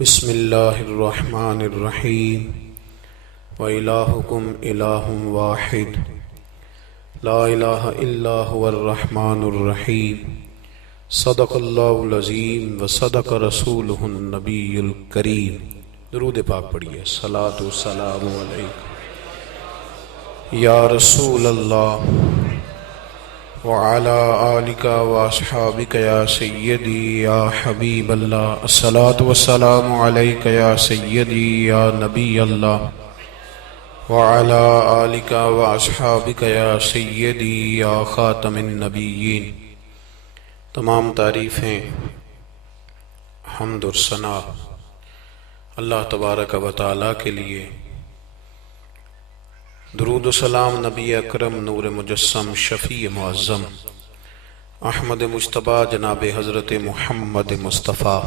بسم اللہ الرحمن الرحیم وإلہکم الہ واحد لا الہ الا هو الرحمن الرحیم صدق اللہ العظیم وصدق رسولہ النبی الکریم۔ درود پاک پڑھیے۔ صلاۃ و سلام علیک یا رسول اللہ وعلى آلك وأصحابك يا سيدي يا حبيب الله، الصلاة والسلام عليك يا سيدي يا نبي الله، وعلى آلك وأصحابك يا سيدي يا خاتم النبيين۔ تمام تعریفیں، حمد و ثنا اللہ تبارک و تعالیٰ کے لیے، درود و سلام نبی اکرم نور مجسم شفیع معظم احمد مجتبیٰ جناب حضرت محمد مصطفیٰ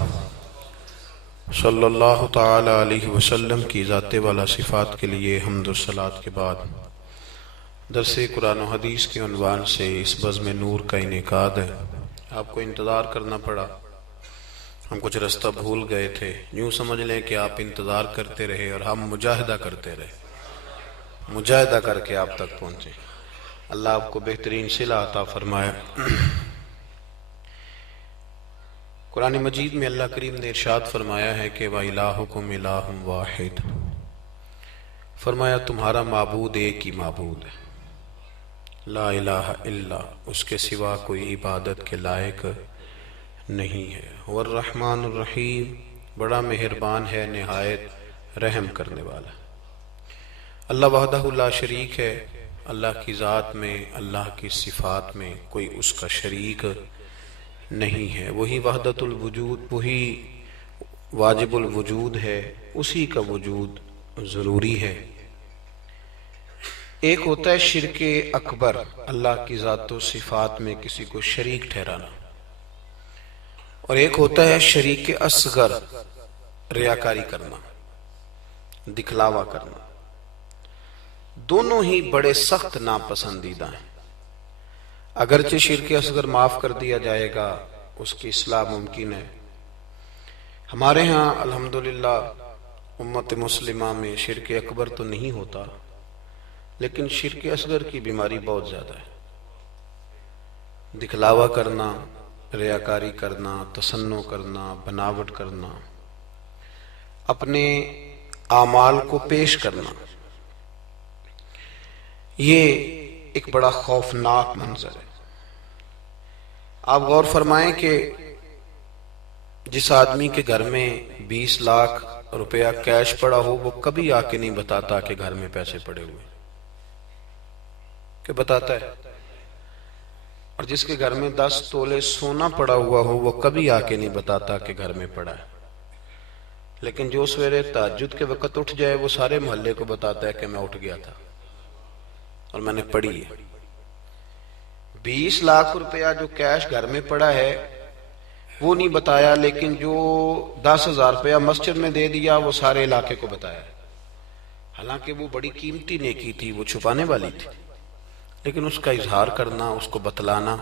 صلی اللہ تعالی علیہ وسلم کی ذات والا صفات کے لیے حمد و صلات کے بعد درس قرآن و حدیث کے عنوان سے اس بزم نور کا انعقاد ہے۔ آپ کو انتظار کرنا پڑا، ہم کچھ رستہ بھول گئے تھے، یوں سمجھ لیں کہ آپ انتظار کرتے رہے اور ہم مجاہدہ کرتے رہے، مجاہدہ کر کے آپ تک پہنچے۔ اللہ آپ کو بہترین صلہ عطا فرمائے۔ قرآن مجید میں اللہ کریم نے ارشاد فرمایا ہے کہ وَإِلَٰهُكُمْ إِلَٰهٌ وَاحِدٌ، فرمایا تمہارا معبود ایک ہی معبود ہے، لا الہ الا، اس کے سوا کوئی عبادت کے لائق نہیں ہے۔ والرحمن الرحیم، بڑا مہربان ہے، نہایت رحم کرنے والا۔ اللہ وحدہ لا شریک ہے، اللہ کی ذات میں، اللہ کی صفات میں کوئی اس کا شریک نہیں ہے۔ وہی وحدت الوجود، وہی واجب الوجود ہے، اسی کا وجود ضروری ہے۔ ایک ہوتا ہے شرک اکبر، اللہ کی ذات و صفات میں کسی کو شریک ٹھہرانا، اور ایک ہوتا ہے شریک اصغر، ریاکاری کرنا، دکھلاوا کرنا۔ دونوں ہی بڑے سخت ناپسندیدہ ہیں۔ اگرچہ شرک اصغر معاف کر دیا جائے گا، اس کی اصلاح ممکن ہے۔ ہمارے ہاں الحمدللہ امت مسلمہ میں شرک اکبر تو نہیں ہوتا، لیکن شرک اصغر کی بیماری بہت زیادہ ہے۔ دکھلاوا کرنا، ریاکاری کرنا، تصنع کرنا، بناوٹ کرنا، اپنے اعمال کو پیش کرنا، یہ ایک بڑا خوفناک منظر ہے۔ آپ غور فرمائیں کہ جس آدمی کے گھر میں 20 لاکھ روپیہ کیش پڑا ہو، وہ کبھی آ کے نہیں بتاتا کہ گھر میں پیسے پڑے ہوئے، کہ بتاتا ہے؟ اور جس کے گھر میں 10 تولے سونا پڑا ہوا ہو، وہ کبھی آ کے نہیں بتاتا کہ گھر میں پڑا ہے، لیکن جو سویرے تہجد کے وقت اٹھ جائے، وہ سارے محلے کو بتاتا ہے کہ میں اٹھ گیا تھا اور میں نے پڑھی ہے۔ 20 لاکھ روپیہ جو کیش گھر میں پڑا ہے وہ نہیں بتایا، لیکن جو 10,000 روپیہ مسجد میں دے دیا وہ سارے علاقے کو بتایا، حالانکہ وہ بڑی قیمتی نیکی تھی، وہ چھپانے والی تھی، لیکن اس کا اظہار کرنا، اس کو بتلانا۔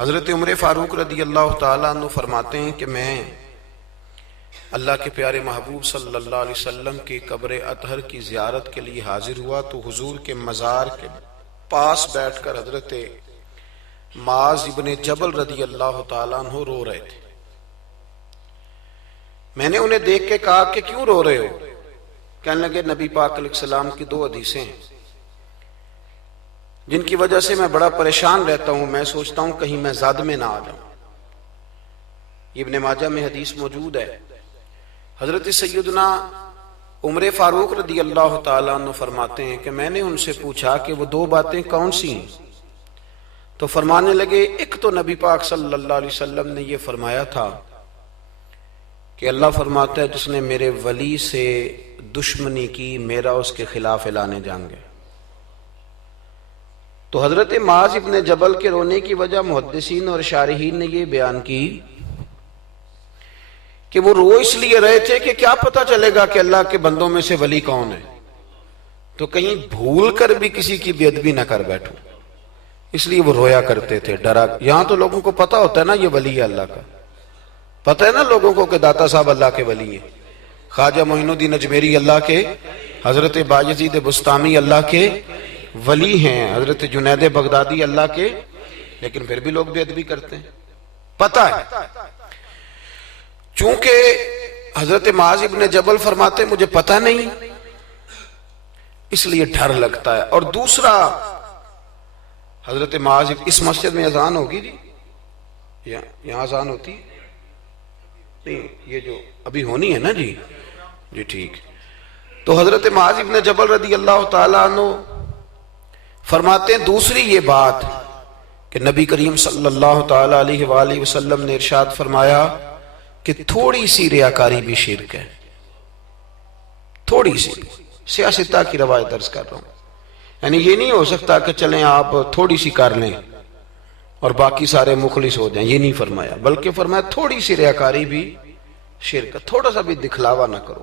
حضرت عمر فاروق رضی اللہ تعالیٰ عنہ فرماتے ہیں کہ میں اللہ کے پیارے محبوب صلی اللہ علیہ وسلم کی قبر اطہر کی زیارت کے لیے حاضر ہوا تو حضور کے مزار کے پاس بیٹھ کر حضرت معاذ ابن جبل رضی اللہ تعالیٰ عنہ رو رہے تھے۔ میں نے انہیں دیکھ کے کہا کہ کیوں رو رہے ہو؟ کہنے لگے نبی پاک علیہ السلام کی 2 حدیثیں ہیں جن کی وجہ سے میں بڑا پریشان رہتا ہوں، میں سوچتا ہوں کہیں میں زاد میں نہ آ جاؤں۔ ابن ماجہ میں حدیث موجود ہے۔ حضرت سیدنا عمر فاروق رضی اللہ تعالیٰ عنہ فرماتے ہیں کہ میں نے ان سے پوچھا کہ وہ 2 باتیں کون سی ہیں؟ تو فرمانے لگے، ایک تو نبی پاک صلی اللہ علیہ وسلم نے یہ فرمایا تھا کہ اللہ فرماتا ہے جس نے میرے ولی سے دشمنی کی، میرا اس کے خلاف اعلان جنگ ہے۔ تو حضرت معاذ ابن جبل کے رونے کی وجہ محدثین اور شارحین نے یہ بیان کی کہ وہ رو اس لیے رہے تھے کہ کیا پتہ چلے گا کہ اللہ کے بندوں میں سے ولی کون ہے، تو کہیں بھول کر بھی کسی کی بے ادبی نہ کر بیٹھوں، اس لیے وہ رویا کرتے تھے، ڈرا۔ یہاں تو لوگوں کو پتہ ہوتا ہے نا یہ ولی ہے اللہ کا، پتہ ہے نا لوگوں کو کہ داتا صاحب اللہ کے ولی ہیں، خواجہ معین الدین اجمیری اللہ کے، حضرت بایزید بستامی اللہ کے ولی ہیں، حضرت جنید بغدادی اللہ کے، لیکن پھر بھی لوگ بے ادبی کرتے ہیں. پتہ ہے. چونکہ حضرت معاذ ابن جبل فرماتے مجھے پتہ نہیں اس لیے ڈر لگتا ہے. اور دوسرا حضرت معاذ، اس مسجد میں اذان ہوگی جی؟ یہاں اذان ہوتی ہے نہیں؟ یہ جو ابھی ہونی ہے نا جی؟ جی ٹھیک. تو حضرت معاذ ابن جبل رضی اللہ تعالیٰ عنہ فرماتے ہیں دوسری یہ بات کہ نبی کریم صلی اللہ تعالیٰ علیہ وآلہ وسلم نے ارشاد فرمایا کہ تھوڑی سی ریاکاری بھی شرک ہے. تھوڑی سی، سیاستہ کی روایت درس کر رہا ہوں. یعنی یہ نہیں ہو سکتا کہ چلیں آپ تھوڑی سی کر لیں اور باقی سارے مخلص ہو جائیں، یہ نہیں فرمایا، بلکہ فرمایا تھوڑی سی ریاکاری بھی شرک ہے. تھوڑا سا بھی دکھلاوا نہ کرو،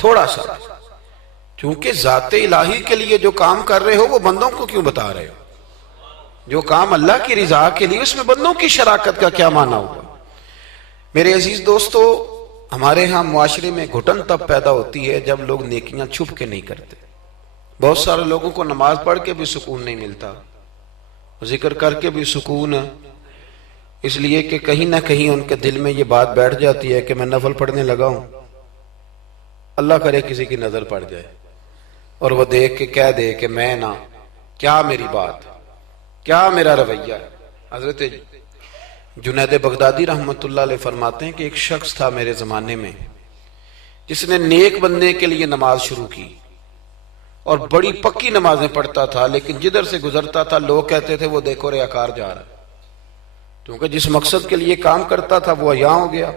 تھوڑا سا. چونکہ ذات الہی کے لیے جو کام کر رہے ہو وہ بندوں کو کیوں بتا رہے ہو؟ جو کام اللہ کی رضا کے لیے، اس میں بندوں کی شراکت کا کیا معنی ہوگا؟ میرے عزیز دوستو، ہمارے ہاں معاشرے میں گھٹن تب پیدا ہوتی ہے جب لوگ نیکیاں چھپ کے نہیں کرتے. بہت سارے لوگوں کو نماز پڑھ کے بھی سکون نہیں ملتا، ذکر کر کے بھی سکون، اس لیے کہ کہیں نہ کہیں ان کے دل میں یہ بات بیٹھ جاتی ہے کہ میں نفل پڑھنے لگا ہوں، اللہ کرے کسی کی نظر پڑ جائے اور وہ دیکھ کے کہہ دے کہ میں نہ، کیا میری بات، کیا میرا رویہ. حضرت جنید بغدادی رحمت اللہ علیہ فرماتے ہیں کہ ایک شخص تھا میرے زمانے میں جس نے نیک بننے کے لیے نماز شروع کی اور بڑی پکی نمازیں پڑھتا تھا، لیکن جدھر سے گزرتا تھا لوگ کہتے تھے وہ دیکھو ریاکار جا رہا ہے. کیونکہ جس مقصد کے لیے کام کرتا تھا وہ عیاں ہو گیا.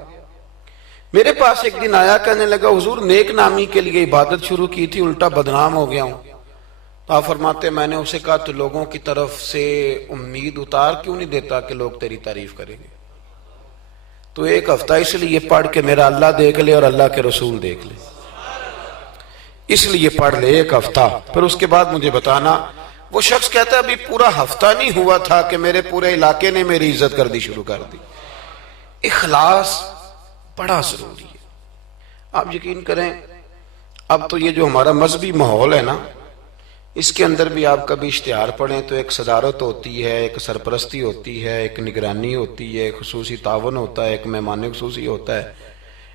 میرے پاس ایک دن آیا، کہنے لگا حضور نیک نامی کے لیے عبادت شروع کی تھی، الٹا بدنام ہو گیا ہوں. تو آپ فرماتے میں نے اسے کہا تو لوگوں کی طرف سے امید اتار کیوں نہیں دیتا کہ لوگ تیری تعریف کریں گے؟ تو ایک ہفتہ اس لیے پڑھ کے میرا اللہ دیکھ لے اور اللہ کے رسول دیکھ لے، اس لیے پڑھ لے ایک ہفتہ، پھر اس کے بعد مجھے بتانا. وہ شخص کہتا ہے ابھی پورا ہفتہ نہیں ہوا تھا کہ میرے پورے علاقے نے میری عزت کر دی شروع کر دی. اخلاص بڑا ضروری ہے. آپ یقین کریں اب تو یہ جو ہمارا مذہبی ماحول ہے نا، اس کے اندر بھی آپ کبھی اشتہار پڑھیں تو ایک صدارت ہوتی ہے، ایک سرپرستی ہوتی ہے، ایک نگرانی ہوتی ہے، ایک خصوصی تعاون ہوتا ہے، ایک مہمان خصوصی ہوتا ہے،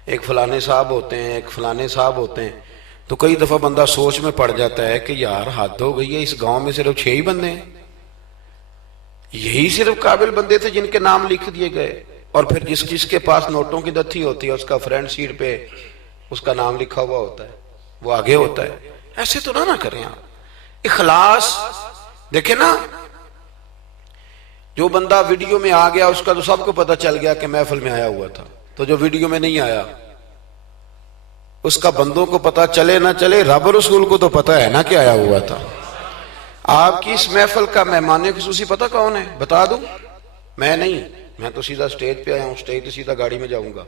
ایک فلانے صاحب ہوتے ہیں، ایک فلانے صاحب ہوتے ہیں. تو کئی دفعہ بندہ سوچ میں پڑ جاتا ہے کہ یار حد ہو گئی ہے، اس گاؤں میں صرف 6 ہی بندے ہیں، یہی صرف قابل بندے تھے جن کے نام لکھ دیے گئے، اور پھر جس کے پاس نوٹوں کی دتھی ہوتی ہے اس کا فرنٹ سیٹ پہ اس کا نام لکھا ہوا ہوتا ہے، وہ آگے ہوتا ہے. ایسے تو نہ کریں آپ. اخلاص دیکھیں نا، جو بندہ ویڈیو میں آ گیا اس کا تو سب کو پتا چل گیا کہ محفل میں آیا ہوا تھا، تو جو ویڈیو میں نہیں آیا اس کا بندوں کو پتا چلے نہ چلے، رب رسول کو تو پتا ہے نا کہ آیا ہوا تھا. آپ کی اس محفل کا مہمان خصوصی پتا کون ہے؟ بتا دوں؟ میں نہیں، میں تو سیدھا سٹیج پہ آیا ہوں، سٹیج سے سیدھا گاڑی میں جاؤں گا.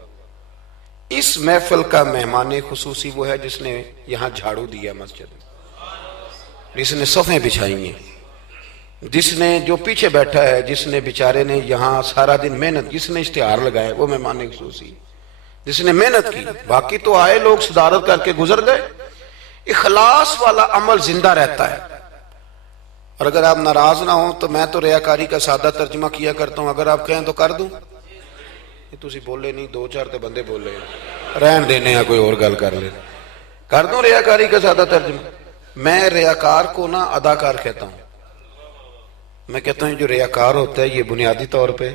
اس محفل کا مہمان خصوصی وہ ہے جس نے یہاں جھاڑو دیا مسجد میں، جس نے صفیں بچھائی ہیں، جس نے جو پیچھے بیٹھا ہے، جس نے بیچارے نے یہاں سارا دن محنت، جس نے اشتہار لگایا، وہ مہمان خصوصی جس نے محنت کی. باقی تو آئے لوگ صدارت کر کے گزر گئے. اخلاص والا عمل زندہ رہتا ہے. اور اگر آپ ناراض نہ ہوں تو میں تو ریاکاری کا سادہ ترجمہ کیا کرتا ہوں، اگر آپ کہیں تو کر دوں. یہ تسی بولے نہیں، 2-4 تے بندے بولے رہن دینے ہیں، کوئی اور گل کر لے. کر دوں ریاکاری کا سادہ ترجمہ؟ میں ریاکار کو نہ اداکار کہتا ہوں. میں کہتا ہوں جو ریاکار ہوتا ہے یہ بنیادی طور پہ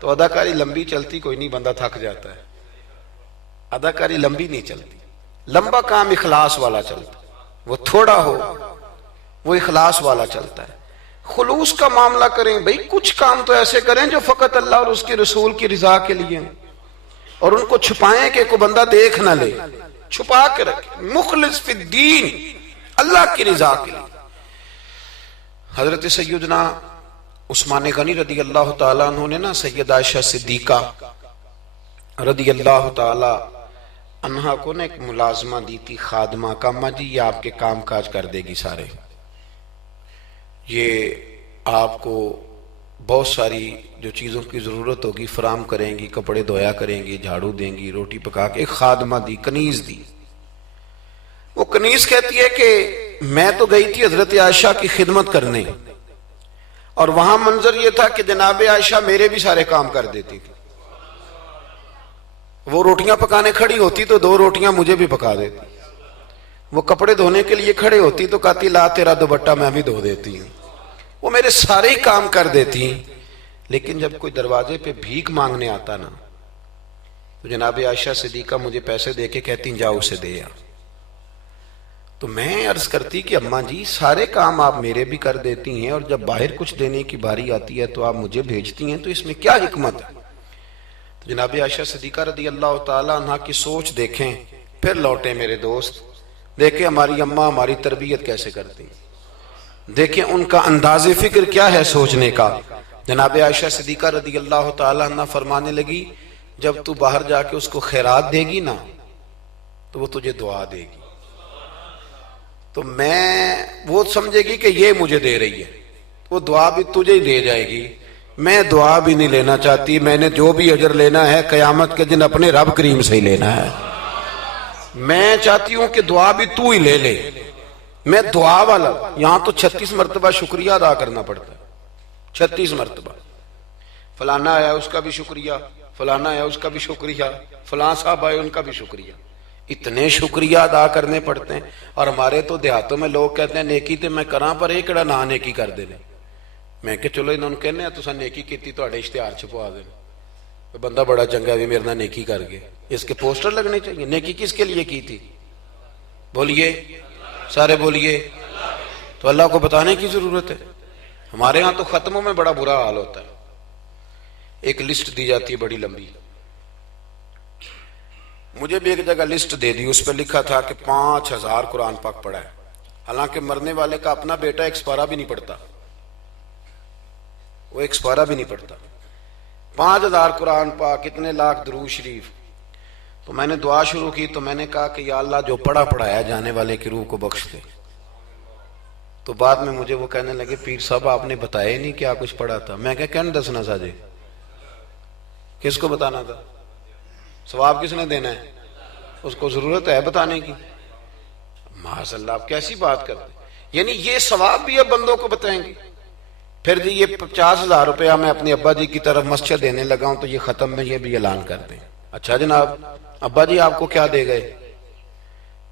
تو اداکاری لمبی چلتی کوئی نہیں، بندہ تھک جاتا ہے. اداکاری لمبی نہیں چلتی، لمبا کام اخلاص والا چلتا. وہ تھوڑا ہو وہ اخلاص والا چلتا ہے. خلوص کا معاملہ کریں بھئی، کچھ کام تو ایسے کریں جو فقط اللہ اور اس کے رسول کی رضا کے لیے، اور ان کو چھپائیں کہ کوئی بندہ دیکھ نہ لے، چھپا کے رکھیں. مخلص فی الدین، اللہ کی رضا کے لیے. حضرت سیدنا عثمان غنی رضی اللہ تعالیٰ عنہ نے نا سید عائشہ صدیقہ رضی اللہ تعالیٰ عنہا کو نے ایک ملازمہ دی تھی، خادمہ کا. اماں جی یہ آپ کے کام کاج کر دے گی سارے، یہ آپ کو بہت ساری جو چیزوں کی ضرورت ہوگی فراہم کریں گی، کپڑے دھویا کریں گی، جھاڑو دیں گی، روٹی پکا کے، ایک خادمہ دی، کنیز دی۔ وہ کنیز کہتی ہے کہ میں تو گئی تھی حضرت عائشہ کی خدمت کرنے، اور وہاں منظر یہ تھا کہ جناب عائشہ میرے بھی سارے کام کر دیتی تھی۔ وہ روٹیاں پکانے کھڑی ہوتی تو 2 روٹیاں مجھے بھی پکا دیتی، وہ کپڑے دھونے کے لیے کھڑے ہوتی تو کہتی لا تیرا دوپٹہ میں بھی دھو دیتی ہوں۔ وہ میرے سارے کام کر دیتی، لیکن جب کوئی دروازے پہ بھیک مانگنے آتا نا تو جناب عائشہ صدیقہ مجھے پیسے دے کے کہتی جاؤ اسے دے آ۔ تو میں عرض کرتی کہ اماں جی سارے کام آپ میرے بھی کر دیتی ہیں، اور جب باہر کچھ دینے کی باری آتی ہے تو آپ مجھے بھیجتی ہیں، تو اس میں کیا حکمت ہے؟ تو جناب عائشہ صدیقہ رضی اللہ تعالیٰ عنہ کی سوچ دیکھیں، پھر لوٹیں میرے دوست، دیکھیں ہماری اماں ہماری تربیت کیسے کرتی ہیں، دیکھیں ان کا انداز فکر کیا ہے سوچنے کا۔ جناب عائشہ صدیقہ رضی اللہ تعالیٰ عنہ فرمانے لگی جب تو باہر جا کے اس کو خیرات دے گی نا تو وہ تجھے دعا دے گی، تو وہ سمجھے گی کہ یہ مجھے دے رہی ہے، وہ دعا بھی تجھے ہی دے جائے گی۔ میں دعا بھی نہیں لینا چاہتی، میں نے جو بھی اجر لینا ہے قیامت کے دن اپنے رب کریم سے ہی لینا ہے۔ میں چاہتی ہوں کہ دعا بھی تو ہی لے لے، میں دعا والا۔ یہاں تو 36 مرتبہ شکریہ ادا کرنا پڑتا ہے، 36 مرتبہ، فلانا آیا اس کا بھی شکریہ، فلانا آیا اس کا بھی شکریہ، فلاں صاحب آئے ان کا بھی شکریہ، اتنے شکریہ ادا کرنے پڑتے ہیں۔ اور ہمارے تو دیہاتوں میں لوگ کہتے ہیں نیکی تے میں کراں پر یہ کڑا نہ نیکی کر دے۔ میں کہ چلو انہوں نے کہنے ہیں تساں نیکی کیتی تو اڑے اشتہار چھپوا دیں، بندہ بڑا چنگا بھی میرے نہ نیکی کر گئے، اس کے پوسٹر لگنے چاہیے۔ نیکی کس کے لیے کی تھی؟ بولیے سارے بولیے۔ تو اللہ کو بتانے کی ضرورت ہے۔ ہمارے ہاں تو ختموں میں بڑا برا حال ہوتا ہے، ایک لسٹ دی جاتی ہے بڑی لمبی، مجھے بھی ایک جگہ لسٹ دے دی، اس پہ لکھا تھا کہ 5000 قرآن پاک پڑھا ہے، حالانکہ مرنے والے کا اپنا بیٹا ایک سپارہ بھی نہیں پڑھتا، وہ ایک سپارہ بھی نہیں پڑھتا۔ 5000 قرآن پاک، اتنے لاکھ درود شریف۔ تو میں نے دعا شروع کی تو میں نے کہا کہ یا اللہ جو پڑھایا جانے والے کی روح کو بخش دے۔ تو بعد میں مجھے وہ کہنے لگے پیر صاحب آپ نے بتایا نہیں کیا کچھ پڑھا تھا۔ میں کہنے دسنا ساجے، کس کو بتانا تھا؟ ثواب کس نے دینا ہے؟ اس کو ضرورت ہے بتانے کی؟ معاذ اللہ، آپ کیسی بات کرتے ہیں؟ یعنی یہ ثواب بھی اب بندوں کو بتائیں گے؟ پھر جی یہ 50,000 روپیہ میں اپنے ابا جی کی طرف مسجد دینے لگا ہوں تو یہ ختم میں یہ بھی اعلان کر دیں۔ اچھا جناب، ابا جی آپ کو کیا دے گئے؟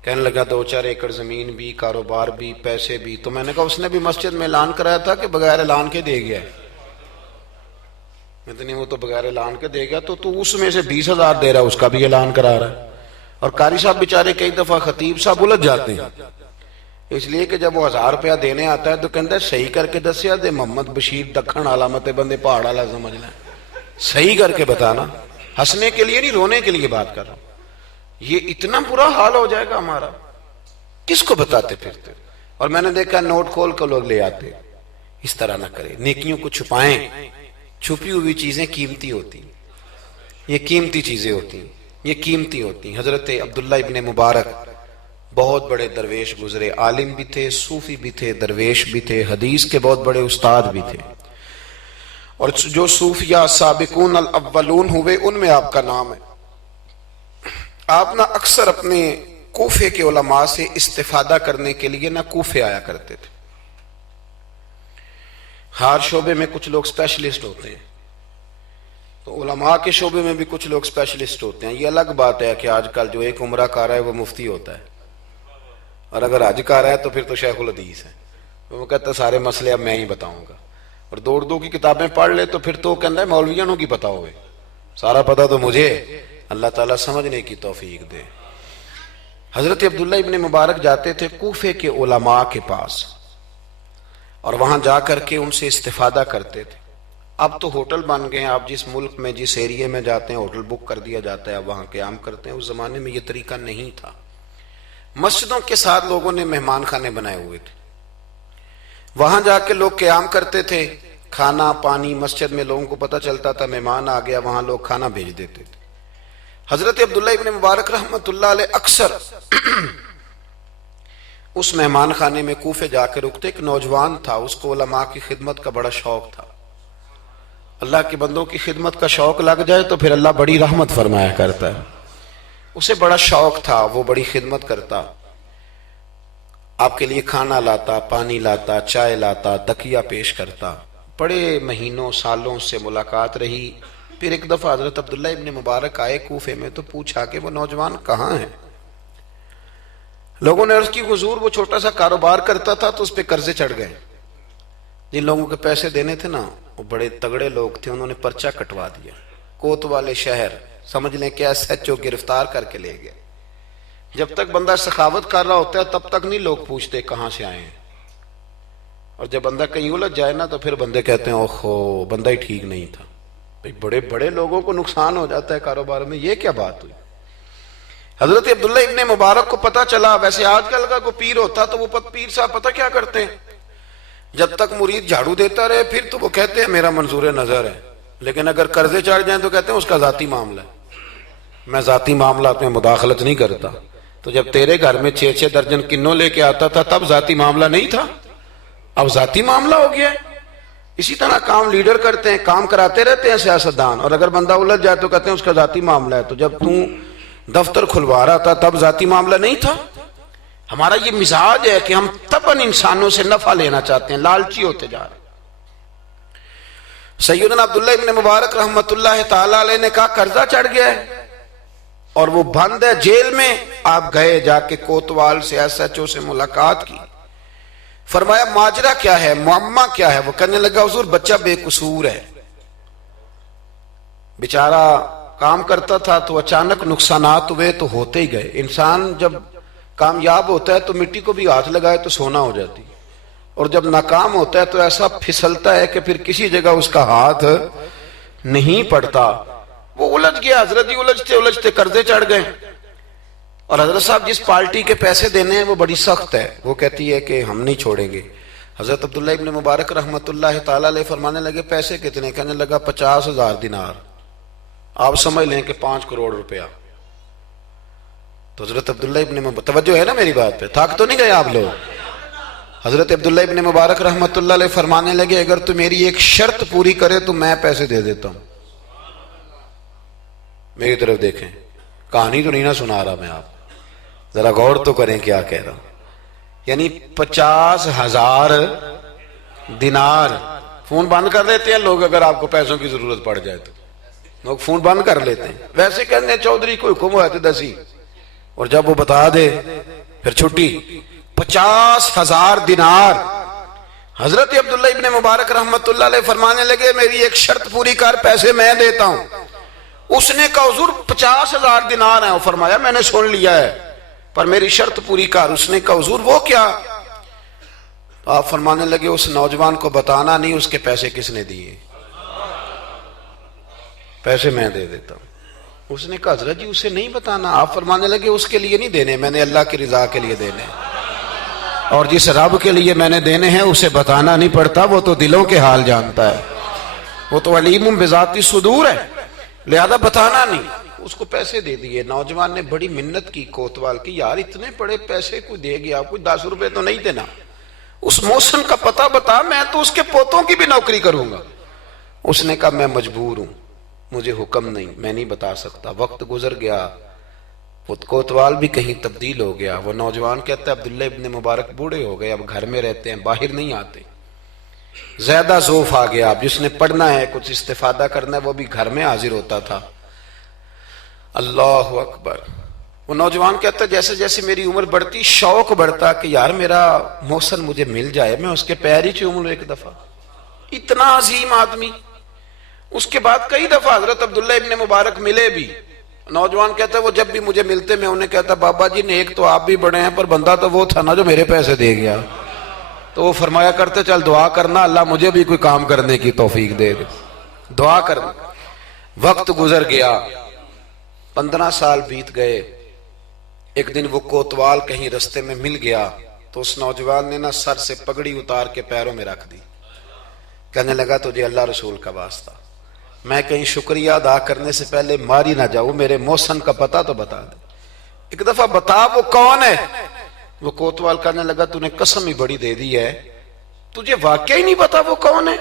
کہنے لگا 2-4 ایکڑ زمین بھی، کاروبار بھی، پیسے بھی۔ تو میں نے کہا اس نے بھی مسجد میں اعلان کرایا تھا کہ بغیر اعلان کے دے گیا ہے؟ اتنی وہ تو بغیر اعلان کے دے گیا، تو اس میں سے 20,000 دے رہا ہے، اس کا بھی اعلان کرا رہا ہے۔ اور قاری صاحب بیچارے کئی دفعہ خطیب صاحب الجھ جاتے ہیں، اس لیے کہ جب وہ 1000 روپیہ دینے آتا ہے تو کہتا ہے صحیح کر کے دسیا دے محمد بشیر دکھن علامت بندے پہاڑ والا سمجھ لیں، صحیح کر کے بتانا، ہنسنے کے لیے نہیں رونے کے لیے بات کر رہا ہوں۔ یہ اتنا برا حال ہو جائے گا ہمارا، کس کو بتاتے پھرتے؟ اور میں نے دیکھا نوٹ کھول کر لوگ لے آتے۔ اس طرح نہ کریں، نیکیوں کو چھپائیں۔ چھپی ہوئی چیزیں قیمتی ہوتی ہیں، یہ قیمتی چیزیں ہوتی ہیں، یہ قیمتی ہوتی ہیں۔ حضرت عبداللہ ابن مبارک بہت بڑے درویش گزرے، عالم بھی تھے، صوفی بھی تھے، درویش بھی تھے، حدیث کے بہت بڑے استاد بھی تھے۔ اور جو صوفیاء سابقون الاولون ہوئے ان میں آپ کا نام ہے۔ آپ نہ اکثر اپنے کوفے کے علماء سے استفادہ کرنے کے لیے نہ کوفے آیا کرتے تھے۔ ہر شعبے میں کچھ لوگ اسپیشلسٹ ہوتے ہیں، تو علماء کے شعبے میں بھی کچھ لوگ اسپیشلسٹ ہوتے ہیں۔ یہ الگ بات ہے کہ آج کل جو ایک عمرہ کر رہا ہے وہ مفتی ہوتا ہے، اور اگر حج کر رہا ہے تو پھر تو شیخ الحدیث ہے، وہ کہتا ہے سارے مسئلے اب میں ہی بتاؤں گا۔ اور دو کی کتابیں پڑھ لے تو پھر تو کہتا ہے مولویوں کی پتہ ہوئے، سارا پتہ تو مجھے۔ اللہ تعالیٰ سمجھنے کی توفیق دے۔ حضرت عبداللہ ابن مبارک جاتے تھے کوفے کے علماء کے پاس، اور وہاں جا کر کے ان سے استفادہ کرتے تھے۔ اب تو ہوٹل بن گئے ہیں، آپ جس ملک میں جس ایریے میں جاتے ہیں ہوٹل بک کر دیا جاتا ہے، اب وہاں قیام کرتے ہیں۔ اس زمانے میں یہ طریقہ نہیں تھا۔ مسجدوں کے ساتھ لوگوں نے مہمان خانے بنائے ہوئے تھے، وہاں جا کے لوگ قیام کرتے تھے، کھانا پانی مسجد میں لوگوں کو پتہ چلتا تھا، مہمان آ گیا وہاں لوگ کھانا بھیج دیتے تھے۔ حضرت عبداللہ ابن مبارک رحمت اللہ علیہ اکثر اس مہمان خانے میں کوفے جا کے رکتے۔ ایک نوجوان تھا، اس کو علماء کی خدمت کا بڑا شوق تھا، اللہ کے بندوں کی خدمت کا شوق لگ جائے تو پھر اللہ بڑی رحمت فرمایا کرتا ہے. اسے بڑا شوق تھا, وہ بڑی خدمت کرتا, آپ کے لیے کھانا لاتا, پانی لاتا, چائے لاتا, تکیہ پیش کرتا. بڑے مہینوں سالوں سے ملاقات رہی. پھر ایک دفعہ حضرت عبداللہ ابن مبارک آئے کوفے میں تو پوچھا کہ وہ نوجوان کہاں ہیں. لوگوں نے عرض کی حضور وہ چھوٹا سا کاروبار کرتا تھا تو اس پہ قرضے چڑھ گئے. جن لوگوں کے پیسے دینے تھے نا وہ بڑے تگڑے لوگ تھے, انہوں نے پرچہ کٹوا دیا. کوتوالے شہر سمجھ لیں کہ ایس ایچ او گرفتار کر کے لے گئے. جب تک بندہ سخاوت کر رہا ہوتا ہے تب تک نہیں لوگ پوچھتے کہاں سے آئے ہیں, اور جب بندہ کہیں الجھ جائے نا تو پھر بندے کہتے ہیں اوہو بندہ ہی ٹھیک نہیں تھا. بڑے بڑے لوگوں کو نقصان ہو جاتا ہے کاروبار میں, یہ کیا بات ہوئی. حضرت عبداللہ ابن مبارک کو پتا چلا. ویسے آج کل کا کوئی پیر ہوتا تو وہ پیر صاحب پتہ کیا کرتے ہیں, جب تک مرید جھاڑو دیتا رہے پھر تو وہ کہتے ہیں میرا منظور نظر ہے, لیکن اگر قرضے چڑھ جائیں تو کہتے ہیں اس کا ذاتی معاملہ ہے, میں ذاتی معاملات میں مداخلت نہیں کرتا. تو جب تیرے گھر میں 6-6 درجن کنوں لے کے آتا تھا تب ذاتی معاملہ نہیں تھا, اب ذاتی معاملہ ہو گیا ہے. اسی طرح کام لیڈر کرتے ہیں, کام کراتے رہتے ہیں سیاستدان, اور اگر بندہ الجھ جائے تو کہتے ہیں اس کا ذاتی معاملہ ہے. تو جب دفتر کھلوا رہا تھا تب ذاتی معاملہ نہیں تھا. ہمارا یہ مزاج ہے کہ ہم طبعاً انسانوں سے نفع لینا چاہتے ہیں, لالچی ہوتے جا رہے ہیں. سیدنا عبداللہ ابن مبارک رحمت اللہ تعالی علیہ نے کہا قرضہ چڑھ گیا ہے اور وہ بند ہے جیل میں. آپ گئے, جا کے کوتوال سے ایس ایچ او سے ملاقات کی. فرمایا ماجرا کیا ہے, معمہ کیا ہے. وہ کہنے لگا حضور بچہ بے قصور ہے, بیچارہ کام کرتا تھا تو اچانک نقصانات ہوئے تو ہوتے ہی گئے. انسان جب کامیاب ہوتا ہے تو مٹی کو بھی ہاتھ لگائے تو سونا ہو جاتی, اور جب ناکام ہوتا ہے تو ایسا پھسلتا ہے کہ پھر کسی جگہ اس کا ہاتھ نہیں پڑتا. وہ الجھ گیا حضرت جی, الجھتے الجھتے قرضے چڑھ گئے. اور حضرت صاحب جس پارٹی کے پیسے دینے ہیں وہ بڑی سخت ہے, وہ کہتی ہے کہ ہم نہیں چھوڑیں گے. حضرت عبداللہ ابن مبارک رحمت اللہ تعالی علیہ فرمانے لگے پیسے کتنے, کہنے لگا 50,000 دینار. آپ سمجھ لیں کہ 5 کروڑ روپیہ. تو حضرت عبداللہ ابن مبارک, توجہ ہے نا میری بات پہ, تھک تو نہیں گئے آپ لوگ. حضرت عبداللہ ابن مبارک رحمت اللہ علیہ فرمانے لگے اگر تو میری ایک شرط پوری کرے تو میں پیسے دے دیتا ہوں. میری طرف دیکھیں, کہانی تو نہیں نہ سنا رہا میں, آپ ذرا غور تو کریں کیا کہہ رہا ہوں. یعنی 50,000 دینار. فون بند کر لیتے ہیں لوگ اگر آپ کو پیسوں کی ضرورت پڑ جائے تو, لوگ فون بند کر لیتے ہیں. ویسے کہتے ہیں چودھری کو حکم ہوا تو دسی, اور جب وہ بتا دے پھر چھٹی. 50,000 دینار. حضرت عبداللہ ابن مبارک رحمت اللہ علیہ فرمانے لگے میری ایک شرط پوری کر, پیسے میں دیتا ہوں. اس نے کہا حضور 50,000 دینار ہیں. فرمایا میں نے سن لیا ہے پر میری شرط پوری کر. اس نے کہا حضور وہ کیا. آپ فرمانے لگے اس نوجوان کو بتانا نہیں اس کے پیسے کس نے دیے, پیسے میں دے دیتا ہوں. اس نے کہا حضرت جی اسے نہیں بتانا. آپ فرمانے لگے اس کے لیے نہیں دینے, میں نے اللہ کی رضا کے لیے دینے, اور جس رب کے لیے میں نے دینے ہیں اسے بتانا نہیں پڑتا, وہ تو دلوں کے حال جانتا ہے, وہ تو علیم بذات الصدور ہے, لہذا بتانا نہیں. اس کو پیسے دے دیے. نوجوان نے بڑی منت کی کوتوال کی, یار اتنے بڑے پیسے کوئی دے گیا, کوئی 10 روپے تو نہیں دینا, اس محسن کا پتہ بتا, میں تو اس کے پوتوں کی بھی نوکری کروں گا. اس نے کہا میں مجبور ہوں, مجھے حکم نہیں, میں نہیں بتا سکتا. وقت گزر گیا, کوتوال بھی کہیں تبدیل ہو گیا. وہ نوجوان کہتا ہے عبداللہ ابن مبارک بوڑھے ہو گئے, اب گھر میں رہتے ہیں, باہر نہیں آتے. زیادہ ذوف آ گیا, اب جس نے پڑھنا ہے کچھ استفادہ کرنا ہے وہ بھی گھر میں حاضر ہوتا تھا. اللہ اکبر. وہ نوجوان کہتا ہے جیسے جیسے میری عمر بڑھتی شوق بڑھتا کہ یار میرا محسن مجھے مل جائے, میں اس کے پیر ہی چوم لوں ایک دفعہ. اتنا عظیم آدمی. اس کے بعد کئی دفعہ حضرت عبداللہ ابن مبارک ملے بھی. نوجوان کہتا ہے وہ جب بھی مجھے ملتے میں انہیں کہتا بابا جی نیک تو آپ بھی بڑے ہیں پر بندہ تو وہ تھا نا جو میرے پیسے دے گیا. تو وہ فرمایا کرتے چل دعا کرنا اللہ مجھے بھی کوئی کام کرنے کی توفیق دے دے, دعا کرنا. وقت گزر گیا, 15 سال بیت گئے. ایک دن وہ کوتوال کہیں رستے میں مل گیا تو اس نوجوان نے نا سر سے پگڑی اتار کے پیروں میں رکھ دی. کہنے لگا تجھے اللہ رسول کا واسطہ, میں کہیں شکریہ ادا کرنے سے پہلے ماری نہ جاؤں, میرے محسن کا پتہ تو بتا دے, ایک دفعہ بتا وہ کون ہے. وہ کوتوال کہنے لگا تو نے قسم ہی بڑی دے دی ہے, تجھے واقعی نہیں پتا وہ کون ہے.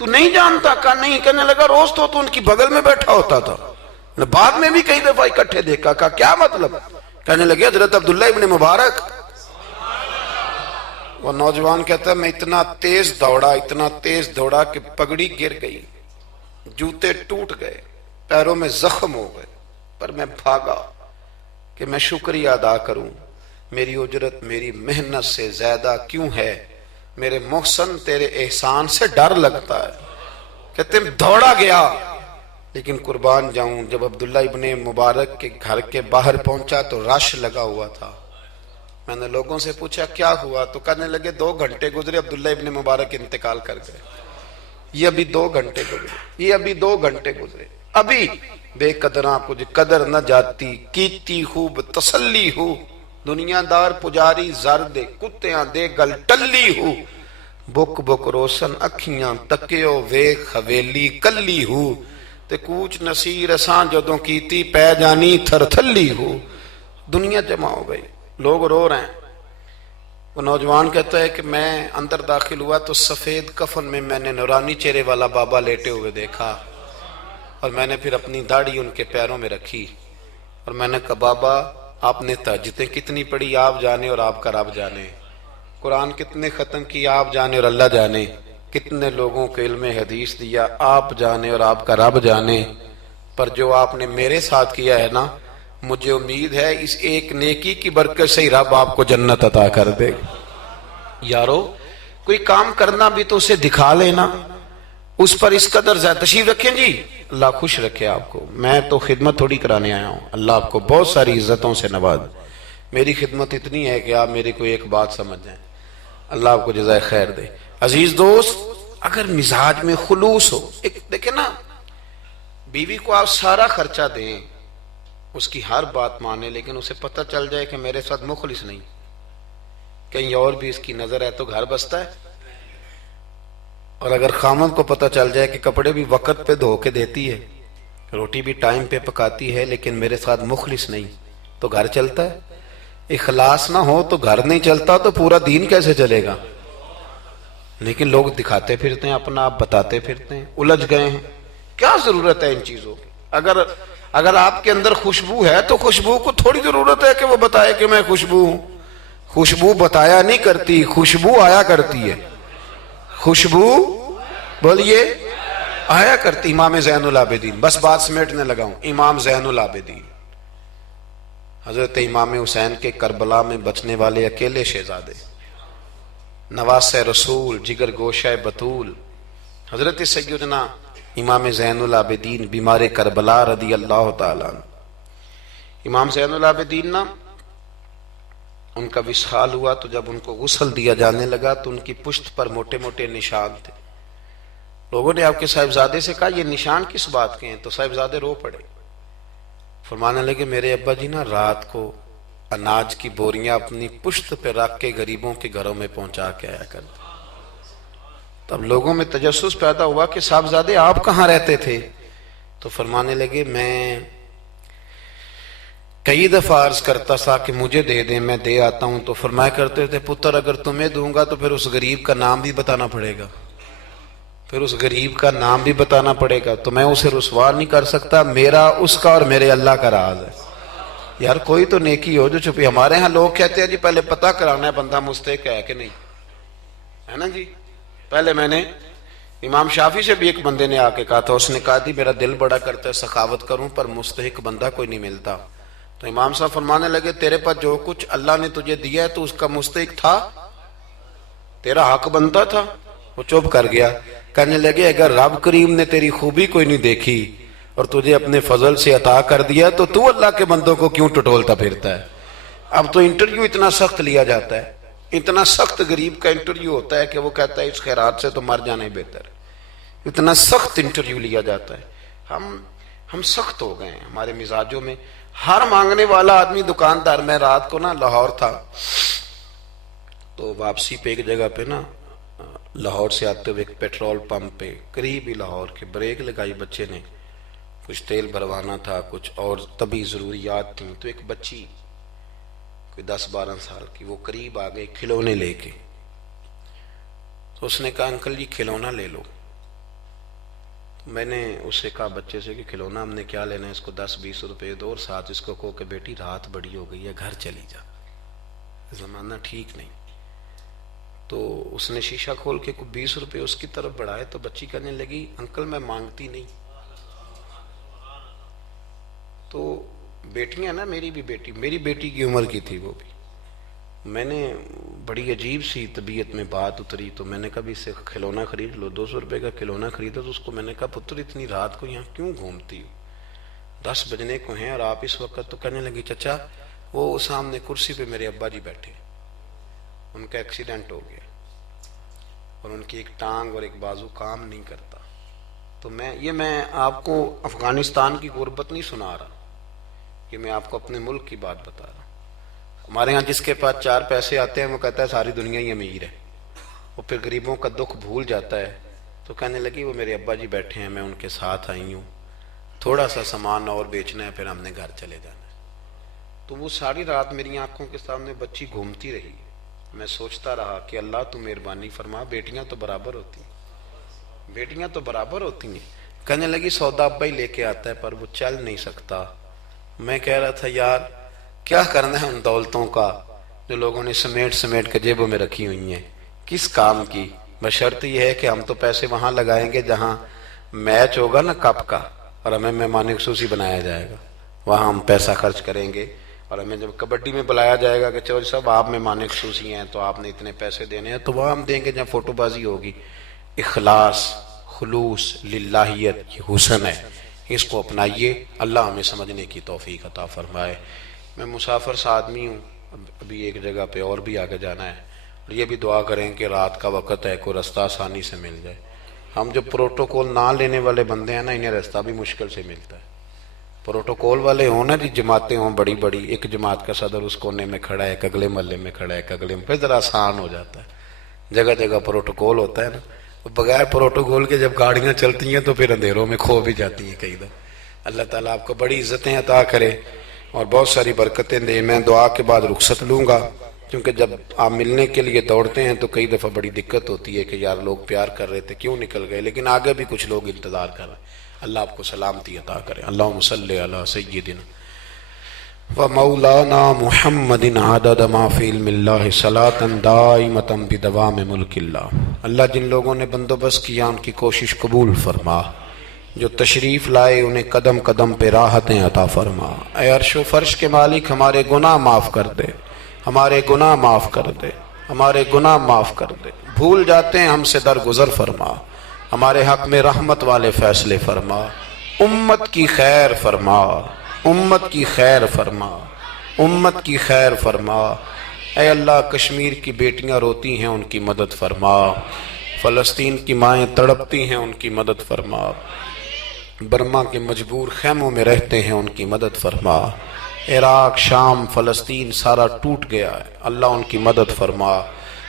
تو نہیں جانتا؟ کہا نہیں. کہنے لگا روز تو ان کی بغل میں بیٹھا ہوتا تھا, بعد میں بھی کئی دفعہ اکٹھے دیکھا. کہا کیا مطلب؟ کہنے لگے حضرت عبداللہ ابن مبارک. وہ نوجوان کہتا ہے میں اتنا تیز دوڑا کہ پگڑی گر گئی, جوتے ٹوٹ گئے, پیروں میں زخم ہو گئے, پر میں بھاگا کہ میں شکریہ ادا کروں. میری اجرت میری محنت سے زیادہ کیوں ہے؟ میرے محسن تیرے احسان سے ڈر لگتا ہے. کہتے ہیں دوڑا گیا, لیکن قربان جاؤں جب عبداللہ ابن مبارک کے گھر کے باہر پہنچا تو رش لگا ہوا تھا. میں نے لوگوں سے پوچھا کیا ہوا, تو کہنے لگے 2 گھنٹے گزرے عبداللہ ابن مبارک انتقال کر گئے. یہ ابھی 2 گھنٹے گزرے, ابھی بے قدراں کچھ قدر نہ جاتی, کیتی خوب تسلی ہو, دنیا دار پجاری زر دے, کتیاں دے گل ٹلی ہو, بک بک روشن اکھیاں تکیو ویکھ حویلی کلی ہو, تے کوچ نصیر اساں جدوں کیتی پہ جانی تھر تھلی ہو. دنیا جمع ہو گئی, لوگ رو رہے ہیں. وہ نوجوان کہتا ہے کہ میں اندر داخل ہوا تو سفید کفن میں نے نورانی چہرے والا بابا لیٹے ہوئے دیکھا, اور میں نے پھر اپنی داڑھی ان کے پیروں میں رکھی, اور میں نے کہا بابا آپ نے تہجدیں کتنی پڑھی آپ جانے اور آپ کا رب جانے, قرآن کتنے ختم کی آپ جانے اور اللہ جانے, کتنے لوگوں کو علم حدیث دیا آپ جانے اور آپ کا رب جانے, پر جو آپ نے میرے ساتھ کیا ہے نا, مجھے امید ہے اس ایک نیکی کی برکت سے ہی رب آپ کو جنت عطا کر دے. یارو کوئی کام کرنا بھی تو اسے دکھا لینا, اس پر اس قدر زیادہ. تشریف رکھیں جی, اللہ خوش رکھے آپ کو. میں تو خدمت تھوڑی کرانے آیا ہوں, اللہ آپ کو بہت ساری عزتوں سے نواز. میری خدمت اتنی ہے کہ آپ میری کوئی ایک بات سمجھ جائیں, اللہ آپ کو جزائے خیر دے. عزیز دوست, اگر مزاج میں خلوص ہو, ایک دیکھیں نا, بیوی کو آپ سارا خرچہ دیں, اس کی ہر بات مانے, لیکن اسے پتہ چل جائے کہ میرے ساتھ مخلص نہیں, کہیں اور بھی اس کی نظر ہے تو گھر بستا ہے. اور اگر خامند کو پتہ چل جائے کہ کپڑے بھی وقت پہ دھو کے دیتی ہے, روٹی بھی ٹائم پہ پکاتی ہے, لیکن میرے ساتھ مخلص نہیں, تو گھر چلتا ہے؟ اخلاص نہ ہو تو گھر نہیں چلتا, تو پورا دین کیسے چلے گا؟ لیکن لوگ دکھاتے پھرتے ہیں اپنا, آپ بتاتے پھرتے ہیں, الجھ گئے ہیں. کیا ضرورت ہے ان چیزوں کی؟ اگر آپ کے اندر خوشبو ہے تو خوشبو کو تھوڑی ضرورت ہے کہ وہ بتائے کہ میں خوشبو ہوں. خوشبو بتایا نہیں کرتی, خوشبو آیا کرتی ہے. خوشبو بولیے آیا کرتی. امام زین العابدین, بس بات سمیٹنے لگا ہوں, امام زین العابدین حضرت امام حسین کے کربلا میں بچنے والے اکیلے شہزادے, نواسہ رسول, جگر گوشہ بطول, حضرت سیدنا امام زین العابدین بیمار کربلا رضی اللہ تعالیٰ عنہ. امام زین العابدین نا, ان کا وصال ہوا تو جب ان کو غسل دیا جانے لگا تو ان کی پشت پر موٹے موٹے نشان تھے. لوگوں نے آپ کے صاحبزادے سے کہا یہ نشان کس بات کے ہیں؟ تو صاحبزادے رو پڑے, فرمانے لگے میرے ابا جی نا رات کو اناج کی بوریاں اپنی پشت پہ رکھ کے غریبوں کے گھروں میں پہنچا کے آیا کرتے. تب لوگوں میں تجسس پیدا ہوا کہ صاحبزادے آپ کہاں رہتے تھے؟ تو فرمانے لگے میں کئی دفعہ عرض کرتا تھا کہ مجھے دے دیں, میں دے آتا ہوں. تو فرمایا کرتے تھے پتر اگر تمہیں دوں گا تو پھر اس غریب کا نام بھی بتانا پڑے گا, پھر اس غریب کا نام بھی بتانا پڑے گا, تو میں اسے رسوا نہیں کر سکتا. میرا اس کا اور میرے اللہ کا راز ہے. یار کوئی تو نیکی ہو جو چھپی. ہمارے ہاں لوگ کہتے ہیں جی پہلے پتہ کرانا ہے بندہ مستحق ہے کہ نہیں, ہے نا جی. پہلے میں نے امام شافعی سے بھی ایک بندے نے آ کے کہا تھا, اس نے کہا تھی میرا دل بڑا کرتا ہے سخاوت کروں پر مستحق بندہ کوئی نہیں ملتا. تو امام صاحب فرمانے لگے تیرے پاس جو کچھ اللہ نے تجھے دیا ہے تو اس کا مستحق تھا, تیرا حق بنتا تھا. وہ چپ کر گیا. کہنے لگے اگر رب کریم نے تیری خوبی کوئی نہیں دیکھی اور تجھے اپنے فضل سے عطا کر دیا تو اللہ کے بندوں کو کیوں ٹٹولتا پھرتا ہے؟ اب تو انٹرویو اتنا سخت لیا جاتا ہے, اتنا سخت غریب کا انٹرویو ہوتا ہے کہ وہ کہتا ہے اس خیرات سے تو مر جانا ہی بہتر ہے. اتنا سخت انٹرویو لیا جاتا ہے. ہم سخت ہو گئے ہیں ہمارے مزاجوں میں. ہر مانگنے والا آدمی دکاندار. میں رات کو نا لاہور تھا, تو واپسی پہ ایک جگہ پہ نا لاہور سے آتے ہوئے ایک پیٹرول پمپ پہ قریب ہی لاہور کے بریک لگائی بچے نے, کچھ تیل بھروانا تھا, کچھ اور طبی ضروریات تھیں. تو ایک بچی کوئی 10-12 سال کی وہ قریب آ گئی کھلونے لے کے. تو اس نے کہا انکل جی کھلونا لے لو. میں نے اس سے کہا بچے سے کہ کھلونا ہم نے کیا لینا ہے، اس کو 10-20 روپے دو اور ساتھ اس کو کہو کہ بیٹی رات بڑی ہو گئی ہے گھر چلی جا، زمانہ ٹھیک نہیں۔ تو اس نے شیشہ کھول کے کوئی 20 روپے اس کی طرف بڑھائے تو بچی کہنے لگی انکل میں مانگتی نہیں۔ تو بیٹیاں نا، میری بھی بیٹی، میری بیٹی کی عمر کی تھی وہ بھی، میں نے بڑی عجیب سی طبیعت میں بات اتری تو میں نے کہا بھی اس سے کھلونا خرید لو، 200 روپے کا کھلونا خریدا۔ تو اس کو میں نے کہا پتر اتنی رات کو یہاں کیوں گھومتی ہو، 10 بجنے کو ہیں اور آپ اس وقت؟ تو کہنے لگی چچا وہ سامنے کرسی پہ میرے ابا جی بیٹھے، ان کا ایکسیڈنٹ ہو گیا اور ان کی ایک ٹانگ اور ایک بازو کام نہیں کرتا۔ تو میں آپ کو افغانستان کی غربت نہیں سنا رہا، یہ میں آپ کو اپنے ملک کی بات بتا رہا ہوں۔ ہمارے ہاں جس کے پاس 4 پیسے آتے ہیں وہ کہتا ہے ساری دنیا ہی امیر ہے، وہ پھر غریبوں کا دکھ بھول جاتا ہے۔ تو کہنے لگی وہ میرے ابا جی بیٹھے ہیں، میں ان کے ساتھ آئی ہوں، تھوڑا سا سامان اور بیچنا ہے پھر ہم نے گھر چلے جانا ہے۔ تو وہ ساری رات میری آنکھوں کے سامنے بچی گھومتی رہی، میں سوچتا رہا کہ اللہ تو مہربانی فرما، بیٹیاں تو برابر ہوتی ہیں، بیٹیاں تو برابر ہوتی ہیں۔ کہنے لگی سودا ابا ہی لے کے آتا ہے پر وہ چل نہیں سکتا۔ میں کہہ رہا تھا یار کیا کرنا ہے ان دولتوں کا جو لوگوں نے سمیٹ کے جیبوں میں رکھی ہوئی ہیں، کس کام کی؟ بشرط یہ ہے کہ ہم تو پیسے وہاں لگائیں گے جہاں میچ ہوگا نا کپ کا اور ہمیں مہمان خصوصی بنایا جائے گا، وہاں ہم پیسہ خرچ کریں گے۔ اور ہمیں جب کبڈی میں بلایا جائے گا کہ چلو صاحب آپ مہمان خصوصی ہیں تو آپ نے اتنے پیسے دینے ہیں، تو وہاں ہم دیں گے جہاں فوٹو بازی ہوگی۔ اخلاص، خلوص، للہیت، یہ حسن ہے، اس کو اپنائیے، اللہ ہمیں سمجھنے کی توفیق عطا فرمائے۔ میں مسافر سا آدمی ہوں، ابھی ایک جگہ پہ اور بھی آگے جانا ہے، اور یہ بھی دعا کریں کہ رات کا وقت ہے کوئی رستہ آسانی سے مل جائے۔ ہم جو پروٹوکول نہ لینے والے بندے ہیں نا، انہیں رستہ بھی مشکل سے ملتا ہے۔ پروٹوکول والے ہوں نا جی، جماعتیں ہوں بڑی بڑی، ایک جماعت کا صدر اس کونے میں کھڑا ہے، ایک اگلے محلے میں کھڑا ہے، ایک اگلے میں، پھر ذرا آسان ہو جاتا ہے۔ جگہ جگہ پروٹوکول ہوتا ہے نا، بغیر پروٹوکول کے جب گاڑیاں چلتی ہیں تو پھر اندھیروں میں کھو بھی جاتی ہیں کئی دفعہ۔ اللہ تعالیٰ آپ کو بڑی عزتیں عطا کرے اور بہت ساری برکتیں دے۔ میں دعا کے بعد رخصت لوں گا، کیونکہ جب آپ ملنے کے لیے دوڑتے ہیں تو کئی دفعہ بڑی دقت ہوتی ہے کہ یار لوگ پیار کر رہے تھے کیوں نکل گئے، لیکن آگے بھی کچھ لوگ انتظار کر رہے ہیں۔ اللہ آپ کو سلامتی عطا کرے۔ اللہم صلی علی سیدنا و مولانا محمد عدد ما فی علم اللہ صلاۃ دائمۃ بدوام ملک اللہ۔ اللہ جن لوگوں نے بندوبست کیا ان کی کوشش قبول فرما، جو تشریف لائے انہیں قدم قدم پہ راحتیں عطا فرما۔ اے عرش و فرش کے مالک ہمارے گناہ معاف کر دے، ہمارے گناہ معاف کر دے، ہمارے گناہ معاف کر دے۔ بھول جاتے ہیں ہم سے درگزر فرما، ہمارے حق میں رحمت والے فیصلے فرما، امت کی خیر فرما، امت کی خیر فرما، امت کی خیر فرما۔ اے اللہ کشمیر کی بیٹیاں روتی ہیں ان کی مدد فرما، فلسطین کی مائیں تڑپتی ہیں ان کی مدد فرما، برما کے مجبور خیموں میں رہتے ہیں ان کی مدد فرما۔ عراق، شام، فلسطین سارا ٹوٹ گیا ہے، اللہ ان کی مدد فرما۔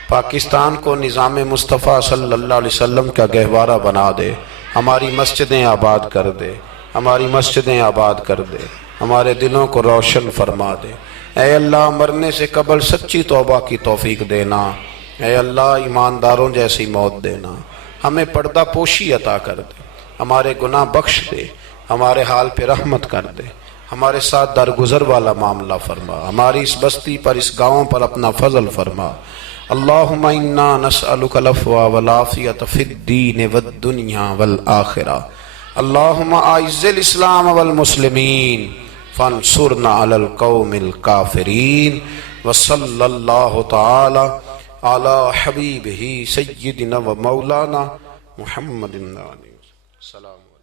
پاکستان کو نظام مصطفیٰ صلی اللہ علیہ وسلم کا گہوارہ بنا دے، ہماری مسجدیں آباد کر دے، ہماری مسجدیں آباد کر دے، ہمارے دلوں کو روشن فرما دے۔ اے اللہ مرنے سے قبل سچی توبہ کی توفیق دینا، اے اللہ ایمانداروں جیسی موت دینا، ہمیں پردہ پوشی عطا کر دے، ہمارے گناہ بخش دے، ہمارے حال پہ رحمت کر دے، ہمارے ساتھ درگزر والا معاملہ فرما، ہماری اس بستی پر اس گاؤں پر اپنا فضل فرما۔ اللہم انا نسألک العفو والعافیۃ فی الدین والدنیا والآخرہ۔ اللہم اعز الاسلام والمسلمین فانصرنا علی القوم الکافرین۔ وصلی اللہ تعالی علی حبیبہ سیدنا و مولانا محمد۔ السلام علیکم۔